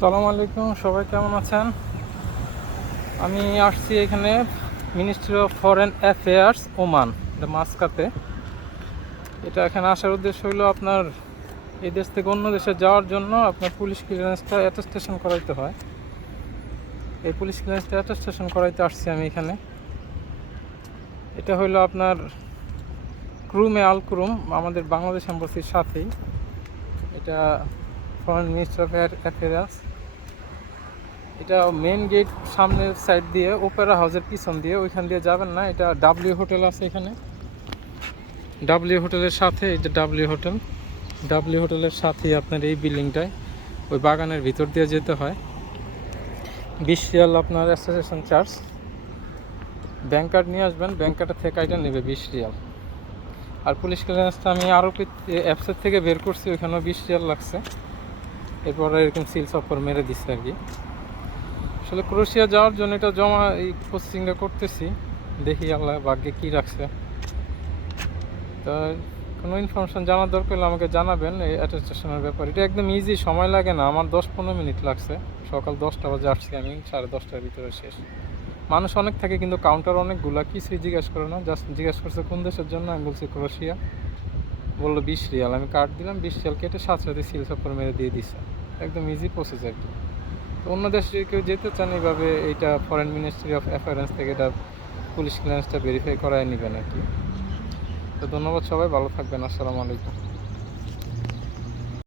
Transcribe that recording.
সালাম আলাইকুম, সবাই কেমন আছেন? আমি আসছি এখানে ministry of foreign affairs Oman এটা মাস্কাতে এটা এখানে আসার উদ্দেশ্য হলো আপনার এই দেশ থেকে অন্য দেশে যাওয়ার জন্য আপনার পুলিশ ক্লিয়ারেন্সটা অ্যাটেস্টেশন করাইতে হয়। এই পুলিশ ক্লিয়ারেন্সটা অ্যাটেস্টেশন করাইতে আসছি আমি এখানে। এটা হলো আপনার ক্রুমে আল ক্রুম আমাদের বাংলাদেশ এম্বাসির সাথেই। এটা ফরেন মিনিস্টার অফ অ্যাফেয়ার্স এটা মেন গেট সামনের সাইড দিয়ে ওপেরা হাউসের পিছন দিয়ে, ওইখান দিয়ে যাবেন না, এটা ডাব্লিউ হোটেল আছে এখানে। ডাব্লিউ হোটেলের সাথে, এই যে ডাব্লিউ হোটেল ডাব্লিউ হোটেলের সাথেই আপনার এই বিল্ডিংটায়, ওই বাগানের ভিতর দিয়ে যেতে হয়। বিশ রিয়াল আপনার অ্যাসোসিয়েশন চার্জ ব্যাংক নিয়ে আসবেন ব্যাংক থেকে এটা নেবে বিশ রিয়াল আর পুলিশ ক্লিয়ারেন্সটা আমি আরও অ্যাপসের থেকে বের করছি, ওইখানেও বিশ রিয়াল লাগছে। এরপরে এরকম সিল সফর মেরে দিচ্ছে আর কি। আসলে ক্রোশিয়া যাওয়ার জন্য এটা জমা এই প্রসেসিংটা করতেছি। দেখি আল্লাহ ভাগ্যে কী রাখছে। তো কোনো ইনফরমেশন জানার দরকার হলে আমাকে জানাবেন এই অ্যাটেস্টেশনের ব্যাপারে। এটা একদম ইজি সময় লাগে না। আমার দশ পনেরো মিনিট লাগছে। সকাল দশটা বাজে আসছি আমি, সাড়ে দশটার ভিতরে শেষ। মানুষ অনেক থাকে কিন্তু কাউন্টার অনেকগুলা, কিছুই জিজ্ঞেস করে না। জাস্ট জিজ্ঞেস করছে কোন দেশের জন্য? আমি বলছি ক্রোশিয়া। বলল বিশ রিয়াল। আমি কার্ড দিলাম, বিশ রিয়াল কেটে সাথে সাথে সিল সাপর মেরে দিয়ে দিছে। একদম ইজি প্রসেস আর কি তো অন্য দেশে কেউ যেতে চান এইভাবে এইটা ফরেন মিনিস্ট্রি অফ অ্যাফেয়ারেন্স থেকে এটা পুলিশ ক্লিয়ারেন্সটা ভেরিফাই করায় নেবেন আর কি। তো ধন্যবাদ সবাই, ভালো থাকবেন, আসসালামু আলাইকুম।